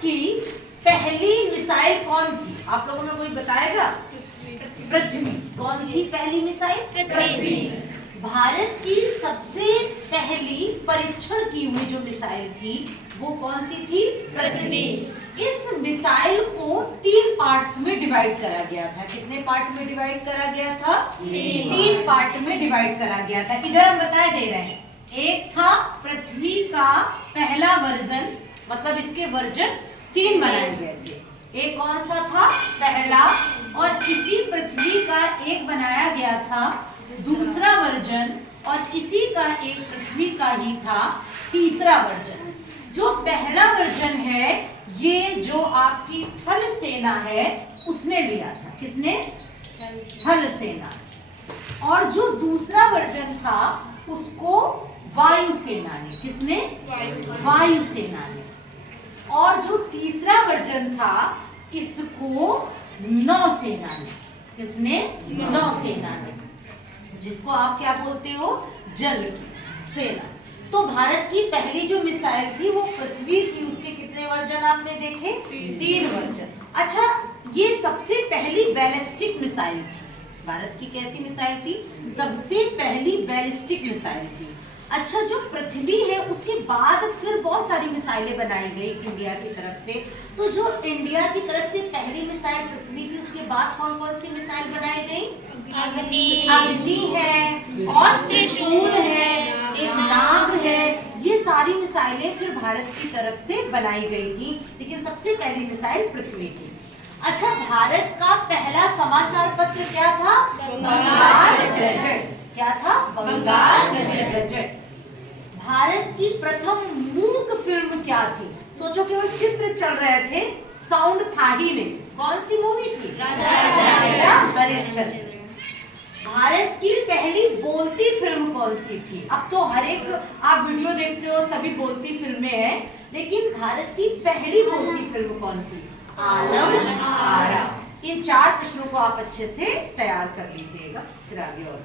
की पहली मिसाइल कौन थी? आप लोगों में कोई बताएगा? पृथ्वी। कौन थी पहली मिसाइल? पृथ्वी। भारत की सबसे पहली परीक्षण की हुई जो मिसाइल थी वो कौन सी थी? पृथ्वी। इस मिसाइल को 3 पार्ट्स में डिवाइड करा गया था। कितने पार्ट में डिवाइड करा गया था? 3 पार्ट में डिवाइड करा गया था। इधर हम बताए दे रहे हैं। एक था पृथ्वी का पहला वर्जन, मतलब इसके वर्जन 3 बनाए गए थे। एक कौन सा था? पहला। और इसी पृथ्वी का एक बनाया गया था दूसरा वर्जन, और इसी का एक पृथ्वी का ही था तीसरा वर्जन। जो पहला वर्जन है ये जो आपकी थल सेना है उसने लिया था। किसने? थल सेना। और जो दूसरा वर्जन था उसको वायुसेना ने। किसने? वायुसेना ने। और जो तीसरा वर्जन था इसको नौसेना ने। किसने? नौसेना ने, जिसको आप क्या बोलते हो? जल की सेना। तो भारत की पहली जो मिसाइल थी वो पृथ्वी थी। उसके कितने वर्जन आपने देखे? 3 वर्जन। अच्छा, ये सबसे पहली बैलिस्टिक मिसाइल थी। भारत की कैसी मिसाइल थी? सबसे पहली बैलिस्टिक मिसाइल थी। अच्छा, जो पृथ्वी है उसके बाद फिर बहुत सारी मिसाइलें बनाई गई इंडिया की तरफ से। तो जो इंडिया की तरफ से पहली मिसाइल पृथ्वी थी उसके बाद कौन कौन सी मिसाइल बनाई गई? अग्नि है, और त्रिशूल है, एक नाग है। ये सारी मिसाइलें फिर भारत की तरफ से बनाई गई थी, लेकिन सबसे पहली मिसाइल पृथ्वी थी। अच्छा, भारत का पहला समाचार पत्र क्या था? बंगाल गजट। क्या था? बंगाल गजट। भारत की प्रथम मूक फिल्म क्या थी? सोचो, केवल चित्र चल रहे थे, साउंड था ही नहीं। कौन सी मूवी थी? राजा हरिश्चंद्र। भारत की पहली बोलती फिल्म कौन सी थी? अब तो हर एक आप वीडियो देखते हो सभी बोलती फिल्में हैं, लेकिन भारत की पहली बोलती फिल्म कौन थी? आलम आरा। इन 4 प्रश्नों को आप अच्छे से तैयार कर लीजिएगा, फिर आगे और